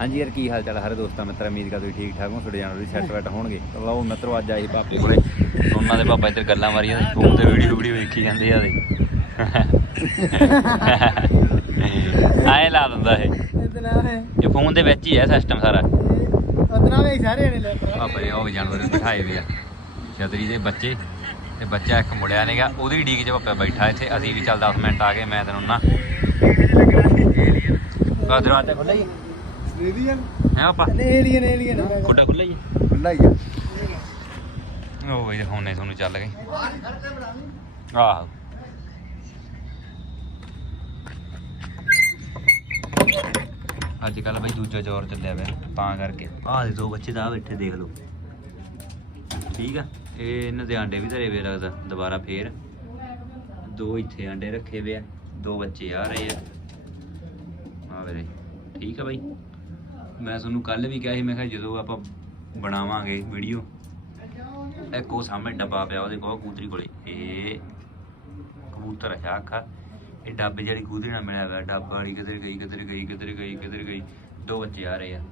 ਹਾਂਜੀ ਯਾਰ ਕੀ ਹਾਲ ਚਾਲ ਹਰ ਦੋਸਤਾਂ ਮਿੱਤਰ ਉਮੀਦ ਕਰਦਾ ਤੁਸੀਂ ਠੀਕ ਠਾਕ ਹੋ? ਤੁਹਾਡੇ ਜਾਨਵਰ ਵੀ ਸੈੱਟ ਵੈਟ ਹੋਣਗੇ। ਲਓ ਮਿੱਤਰੋ ਅੱਜ ਆਏ ਪਾਪੇ ਕੋਲੇ। ਉਹਨਾਂ ਦੇ ਪਾਪਾ ਇੱਧਰ ਗੱਲਾਂ ਮਾਰੀਆਂ ਫੋਨ ਤੇ ਵੀਡੀਓ ਵੀਡੀਓ ਵੇਖੀ ਜਾਂਦੇ ਆ ਦੇ ਆਏ ਲਾ ਦਿੰਦਾ ਇਹ। ਇਤਨਾ ਹੈ। ਇਹ ਫੋਨ ਦੇ ਵਿੱਚ ਹੀ ਹੈ ਸਿਸਟਮ ਸਾਰਾ। ਉਤਨਾ ਵੀ ਸਾਰੇ ਨੇ ਲੈ ਪਾਪਾ ਇਹ ਉਹ ਵੀ ਜਾਨਵਰ ਵੀ ਬਿਠਾਏ ਹੋਏ ਆ। ਛਤਰੀ ਦੇ ਬੱਚੇ ਤੇ ਬੱਚਾ ਇੱਕ ਮੁੜਿਆ ਨੇਗਾ। ਉਹਦੀ ਡੀਕ 'ਚ ਪਾਪਾ ਬੈਠਾ ਇੱਥੇ। ਅਸੀਂ ਵੀ ਚੱਲ 10 ਮਿੰਟ ਆ ਗਏ ਮੈਂ ਤੈਨੂੰ ਨਾ ਦਰਵਾਜ਼ਾ ਖੁੱਲਾ ਹੀ ਏਲੀਅਨ ਹੈ ਪਾਪਾ ਏਲੀਅਨ ਏਲੀਅਨ ਖੁੱਡਾ ਖੁੱਲਾ ਹੀ। ਖੁੱਲਾ ਹੀ ਆ। ਉਹ ਵੀ ਹੁਣੇ ਤੁਹਾਨੂੰ ਚੱਲ ਗਏ। ਆਹੋ। ਅੱਜ ਕੱਲ ਬਈ ਦੂਜਾ ਜ਼ੋਰ ਚੱਲਿਆ ਪਿਆ ਤਾਂ ਕਰਕੇ। ਆਹ ਦੇ ਦੋ ਬੱਚੇ ਦਾ ਬੈਠੇ ਦੇਖ ਲਓ। ਠੀਕ ਆ? ਇਹ ਇਹਨਾਂ ਦੇ ਆਂਡੇ ਵੀ ਧਰੇ ਵੇ ਲੱਗਦਾ। ਦੁਬਾਰਾ ਫੇਰ। ਦੋ ਇੱਥੇ ਆਂਡੇ ਰੱਖੇ ਵੇ ਆ ਦੋ ਬੱਚੇ ਆ ਰਹੇ ਆ। ਆ ਵੇਰੇ ਠੀਕ ਆ ਬਾਈ? ਮੈਂ ਤੁਹਾਨੂੰ ਕੱਲ ਵੀ ਕਿਹਾ ਸੀ, ਮੈਂ ਕਿਹਾ ਜਦੋਂ ਆਪਾਂ ਬਣਾਵਾਂਗੇ ਵੀਡੀਓ ਇੱਕ ਉਹ ਸਾਹਮਣੇ ਡੱਬਾ ਪਿਆ ਉਹਦੇ ਕੋਲ, ਕਬੂਤਰੀ ਕੋਲੇ। ਇਹ ਕਬੂਤਰ ਹੈ ਆਖਾ ਇਹ ਡੱਬੇ ਜਿਹੜੀ ਕਬੂਤਰੀ ਨਾਲ ਮਿਲਿਆ ਹੋਇਆ, ਡੱਬਾ ਵਾਲੀ ਕਿਧਰ ਗਈ ਕਿਧਰ ਗਈ ਕਿਧਰ ਗਈ ਕਿਧਰ ਗਈ। ਦੋ ਬੱਚੇ ਆ ਰਹੇ ਆ।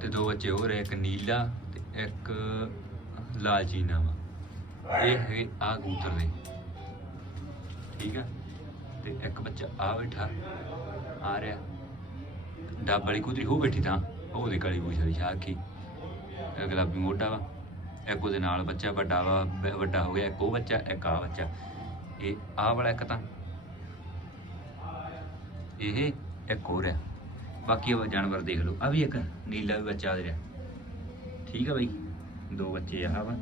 ਤੇ ਦੋ ਬੱਚੇ ਹੋ ਰਹੇ ਇੱਕ ਨੀਲਾ ਤੇ ਇੱਕ ਲਾਲ ਚੀਨਾ ਵਾ ਇਹ ਹੈ ਆ ਕਬੂਤਰ ਦੇ। ਠੀਕ ਆ? ਤੇ ਇੱਕ ਬੱਚਾ ਆ ਬੈਠਾ, ਆ ਰਿਹਾ। ਡੱਬ ਵਾਲੀ ਕਬੂਤਰੀ ਹੋ ਬੈਠੀ ਤਾਂ ਉਹਦੇ ਕਾਲੀ ਪੂਛ ਸ਼ਾਖੀ ਗੁਲਾਬੀ ਮੋਢਾ ਵਾ ਇੱਕ ਉਹਦੇ ਨਾਲ ਬੱਚਾ ਵੱਡਾ ਵਾ ਵੱਡਾ ਹੋ ਗਿਆ, ਇੱਕ ਉਹ ਬੱਚਾ, ਇੱਕ ਆ ਬੱਚਾ। ਇਹ ਆਹ ਵਾਲਾ ਇੱਕ ਤਾਂ। ਇਹ ਇੱਕ ਹੋਰ ਹੈ ਬਾਕੀ ਉਹ ਜਾਨਵਰ ਦੇਖ ਲਓ। ਆ ਵੀ ਇੱਕ ਨੀਲਾ ਵੀ ਬੱਚਾ ਆ ਰਿਹਾ। ਠੀਕ ਆ ਬਾਈ। ਦੋ ਬੱਚੇ ਆਹ ਵਾ।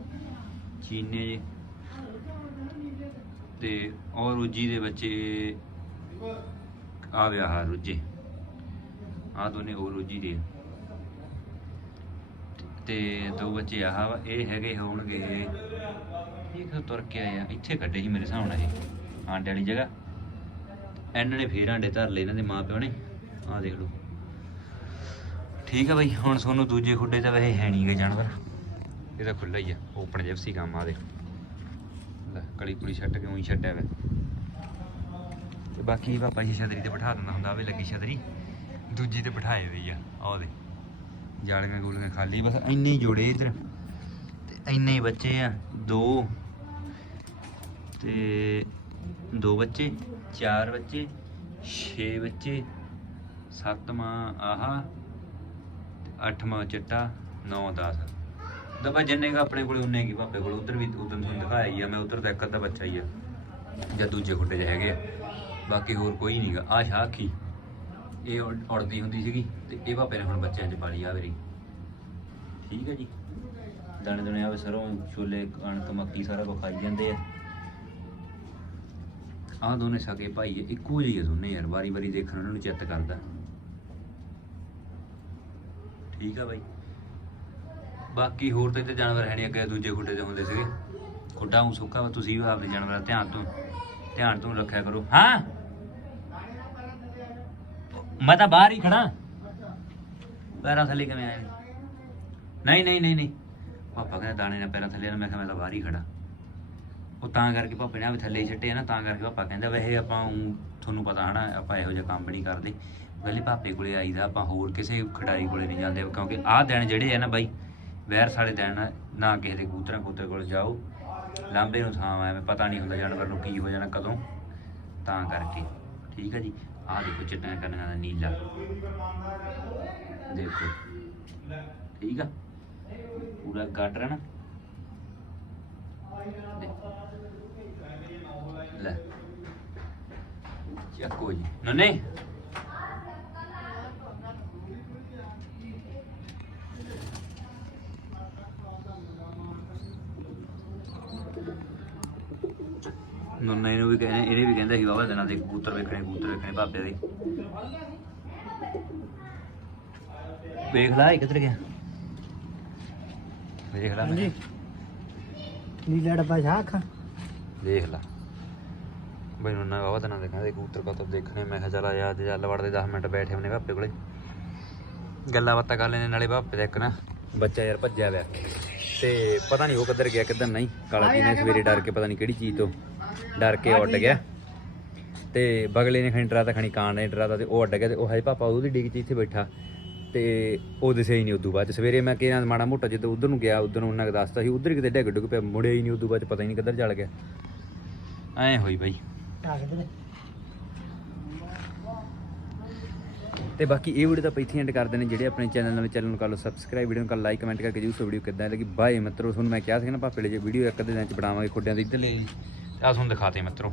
ਚੀਨੇ ਜੇ। ਤੇ ਔਰ ਰੋਜੀ ਦੇ ਬੱਚੇ ਆ ਵਿਆ ਹਾ ਰੋਜੀ ਆ ਦੋਨੇ ਹੋਰ ਰੋਜੀ ਦੇ। ਤੇ ਦੋ ਬੱਚੇ ਆਹ ਵਾ, ਇਹ ਹੈਗੇ ਹੋਣਗੇ। ਇਹ ਕਿਉਂ ਤੁਰ ਕੇ ਆਏ ਇੱਥੇ ਕੱਢੇ ਸੀ ਮੇਰੇ ਹਿਸਾਬ ਨਾਲ ਇਹ ਆਂਡੇ ਵਾਲੀ ਜਗ੍ਹਾ। ਇਹਨਾਂ ਨੇ ਫੇਰ ਆਂਡੇ ਧਰ ਲਏ ਇਹਨਾਂ ਦੇ ਮਾਪਿਓ ਨੇ। ਆਹ ਦੇਖ ਲਓ। ਠੀਕ ਆ ਬਈ, ਹੁਣ ਤੁਹਾਨੂੰ ਦੂਜੇ ਖੁੱਡੇ ਤਾਂ ਵੈਸੇ ਹੈ ਨਹੀਂਗੇ ਜਾਨਵਰ। ਇਹ ਤਾਂ ਖੁੱਲਾ ਹੀ ਆ ਓਪਨ ਜਿਪਸੀ ਕੰਮ ਆ ਦੇ। ਲੈ, ਕਲੀ ਕੁਲੀ ਛੱਡ ਕੇ ਉਹੀ ਛੱਡਿਆ ਵੇ। ਤੇ ਬਾਕੀ ਪਾਪਾ ਜੀ ਛਤਰੀ ਤੇ ਬਿਠਾ ਦਿੰਦਾ ਹੁੰਦਾ ਆਵੇ ਲੱਗੀ ਛਤਰੀ। ਦੂਜੀ ਤੇ ਬਿਠਾਏ ਹੋਈ ਆ, ਆਹ ਦੇ ਜਾਲੀਆਂ ਗੂਲੀਆਂ ਖਾਲੀ, ਬਸ ਇੰਨੇ ਹੀ ਜੋੜੇ ਇਧਰ। ਤੇ ਇੰਨੇ ਹੀ ਬੱਚੇ ਆ, ਦੋ। ਤੇ ਦੋ ਬੱਚੇ, ਚਾਰ ਬੱਚੇ, ਛੇ ਬੱਚੇ ਸੱਤਵਾਂ ਆਹਾ, ਤੇ ਅੱਠਵਾਂ ਚਿੱਟਾ 9 10 ਦਬਾ ਜਿੰਨੇ ਕ ਆਪਣੇ ਕੋਲ, ਉਨੇ ਕੀ ਪਾਪੇ ਕੋਲ, ਉਧਰ ਵੀ ਉਦੋਂ ਤੁਹਾਨੂੰ ਦਿਖਾਇਆ ਆ, ਮੈਂ ਉਧਰ ਤਾਂ ਇੱਕ ਅੱਧਾ ਬੱਚਾ ਹੀ ਆ, ਜਾਂ ਦੂਜੇ ਖੁੱਡੇ 'ਚ ਹੈਗੇ ਆ। ਬਾਕੀ ਹੋਰ ਕੋਈ ਨਹੀਂਗਾ ਆ ਸ਼ਾਖੀ ਇਹ ਉੜਦੀ ਹੁੰਦੀ ਸੀਗੀ ਤੇ ਇਹ ਪਾਪੇ ਨੇ ਹੁਣ ਬੱਚਿਆਂ 'ਚ ਪਾਲੀ ਆ ਮੇਰੀ। ਠੀਕ ਹੈ ਜੀ। ਦਾਣੇ ਦੁਣੇ ਆਵੇ ਸਰੋਂ, ਛੋਲੇ, ਕਣਕ, ਮੱਕੀ ਸਾਰਾ ਕੁਝ ਖਾਈ ਜਾਂਦੇ ਆ। ਆਹ ਦੋਨੇ ਸਕੇ ਭਾਈ ਇੱਕੋ ਜਿਹੇ ਦੋਨੇ ਯਾਰ, ਵਾਰੀ ਵਾਰੀ ਦੇਖਣ ਉਹਨਾਂ ਨੂੰ ਚਿੱਤ ਕਰਦਾ। ਠੀਕ ਆ ਬਾਈ। ਬਾਕੀ ਹੋਰ ਤਾਂ ਇੱਥੇ ਜਾਨਵਰ ਹੈ ਨਹੀਂ ਅੱਗੇ ਦੂਜੇ ਖੁੱਡੇ ਤੇ ਹੁੰਦੇ ਸੀਗੇ। ਖੁੱਡਾ ਨੂੰ ਸੁੱਕਾ ਵਾ, ਤੁਸੀਂ ਵੀ ਆਪਣੇ ਜਾਨਵਰਾਂ ਧਿਆਨ ਤੋਂ ਧਿਆਨ ਤੋਂ ਰੱਖਿਆ ਕਰੋ। ਹਾਂ? ਮੈਂ ਤਾਂ ਬਾਹਰ ਹੀ ਖੜਾ ਪੈਰਾਂ ਥੱਲੇ ਕਿਵੇਂ ਆਏ? ਨਹੀਂ ਨਹੀਂ ਨਹੀਂ ਨਹੀਂ। ਪਾਪਾ ਕਹਿੰਦਾ ਦਾਣੇ ਨਾਲ ਪੈਰਾਂ ਥੱਲੇ ਆ, ਮੈਂ ਕਿਹਾ ਮੈਂ ਤਾਂ ਬਾਹਰ ਹੀ ਖੜਾ ਉਹ ਤਾਂ ਕਰਕੇ ਪਾਪੇ ਨੇ ਆ ਵੀ ਥੱਲੇ ਹੀ ਛੱਡੇ ਆ ਨਾ ਤਾਂ ਕਰਕੇ ਪਾਪਾ ਕਹਿੰਦਾ ਵੈਸੇ ਆਪਾਂ ਊਂ ਤੁਹਾਨੂੰ ਪਤਾ ਹਨਾ ਆਪਾਂ ਇਹੋ ਜਿਹਾ ਕੰਮ ਨਹੀਂ ਕਰਦੇ। ਪਹਿਲੇ ਪਾਪੇ ਕੋਲੇ ਆਈਦਾ ਆਪਾਂ ਹੋਰ ਕਿਸੇ ਖਿਡਾਰੀ ਕੋਲੇ ਨਹੀਂ ਜਾਂਦੇ ਕਿਉਂਕਿ ਆਹ ਦਿਨ ਜਿਹੜੇ ਆ ਨਾ ਬਾਈ ਵੈਰ ਸਾਲੇ ਦਿਨ ਆ, ਨਾ ਕਿਸੇ ਦੇ ਕਬੂਤਰਾਂ ਕਬੂਤਰ ਕੋਲ ਜਾਓ। ਲਾਂਬੇ ਨੂੰ ਥਾਂ ਐਵੇਂ ਪਤਾ ਨਹੀਂ ਹੁੰਦਾ ਜਾਨਵਰ ਨੂੰ ਕੀ ਹੋ ਜਾਣਾ ਕਦੋਂ। ਤਾਂ ਕਰਕੇ ਠੀਕ ਹੈ ਜੀ। ਆਹ ਦੇਖੋ ਚਿੱਟਾ ਕਰਨਾ ਦਾ ਨੀਲਾ। ਦੇਖੋ। ਠੀਕ ਆ? ਪੂਰਾ ਗਾਡਰ ਰਹਿਣਾ ਲੈ। ਚੱਕੋ ਜੀ। ਨਨੇ। ਨੰਨੇ ਨੂੰ ਵੀ ਕਹਿੰਦੇ ਇਹਨੇ ਵੀ ਕਹਿੰਦਾ ਸੀ ਬਾਬਾ ਦਿਨਾਂ ਦੇ ਕਬੂਤਰ ਵੇਖਣੇ ਕਬੂਤਰ ਵੇਖਣੇ ਭਾਪੇ ਦੇ। ਵੇਖ ਲਾ ਇਹ ਕਿੱਧਰ ਗਿਆ? ਵੇਖ ਲਾ ਮੈਂ ਹਾਂਜੀ। ਨੀਲਾ ਡੱਬਾ ਸ਼ਾਖ ਦੇਖ ਲਾ। ਬਈ ਨੰਨਾ ਬਾਬਾ ਦਿਨਾਂ ਦੇ ਕਹਿੰਦੇ ਕਬੂਤਰ ਕਬੂਤਰ ਦੇਖਣੇ ਮੈਂ ਕਿਹਾ ਚੱਲ ਆ ਜਾ ਅੱਜ ਚੱਲ ਵੜਦੇ 10 ਮਿੰਟ ਬੈਠੇ ਉਹਨੇ ਭਾਪੇ ਕੋਲੇ। ਗੱਲਾਂ ਬਾਤਾਂ ਕਰ ਲੈਣੇ ਨਾਲੇ ਭਾਪੇ ਦਾ ਇੱਕ ਨਾ ਬੱਚਾ ਯਾਰ ਭੱਜਿਆ ਪਿਆ। ਤੇ ਪਤਾ ਨਹੀਂ ਉਹ ਕਿੱਧਰ ਗਿਆ ਕਿੱਧਰ ਨਹੀਂ। ਕਾਲਾ ਜੀ ਨੇ ਸਵੇਰੇ ਡਰ ਕੇ ਪਤਾ ਨਹੀਂ ਕਿਹੜੀ ਚੀਜ਼ ਤੋਂ ਡਰ ਕੇ ਉੱਡ ਗਿਆ। ਤੇ ਬਗਲੇ ਨੇ ਖਣੀ ਡਰਾਤਾ ਖਣੀ ਕਾਨ ਨੇ ਡਰਾਤਾ ਤੇ ਉਹ ਅੱਡ ਗਿਆ ਤੇ ਉਹ ਹੈ ਪਾਪਾ ਉਹਦੀ ਡਿੱਗ 'ਚ ਇੱਥੇ ਬੈਠਾ। ਤੇ ਉਹ ਦਿਸੇ ਹੀ ਨਹੀਂ ਉਦੋਂ ਬਾਅਦ। ਸਵੇਰੇ ਮੈਂ ਕਿਹਾ ਮਾੜਾ ਮੋਟਾ ਜਦੋਂ ਉਧਰ ਨੂੰ ਗਿਆ ਉਧਰ ਨੂੰ ਉਹਨਾਂ ਨੇ ਦੱਸਤਾ ਸੀ ਉਧਰ ਕਿਤੇ ਡਿੱਗ ਡੁੱਗ ਪਿਆ ਮੁੜਿਆ ਹੀ ਨਹੀਂ ਉਦੋਂ ਬਾਅਦ ਪਤਾ ਹੀ ਨਹੀਂ ਕਿੱਧਰ ਚਲ ਗਿਆ। ਐਂ ਹੋਈ ਬਾਈ ਟਾਕਦੇ ਨੇ ਤੇ ਬਾਕੀ ਇਹ ਵੀਡੀਓ ਤਾਂ ਪੈਥੀ ਐਂਡ ਕਰਦੇ ਨੇ। ਜਿਹੜੇ ਆਪਣੇ ਚੈਨਲ ਨਾਲ ਚੈਨਲ ਨੂੰ ਕਰ ਲਓ ਸਬਸਕ੍ਰਾਈਬ ਵੀਡੀਓ ਨੂੰ ਕਰ ਲਾਈਕ ਕਮੈਂਟ ਕਰਕੇ ਜਰੂਰ ਸੋ ਵੀਡੀਓ ਕਿੱਦਾਂ ਲੱਗੀ। ਬਾਏ ਮਿੱਤਰੋ, ਤੁਹਾਨੂੰ ਮੈਂ ਕਿਹਾ ਸੀ ਨਾ ਭਾਪੇ ਲਈ ਜੇ ਵੀਡੀਓ ਇੱਕ ਦੇ ਦਿਨ ਚ ਬਣਾਵਾਂਗੇ ਖੁੱਡਿਆਂ ਦੇ। ਇੱਧਰ ਲੈ ਜੀ ਆ ਤੁਹਾਨੂੰ ਦਿਖਾਤੇ ਮਿੱਤਰੋ।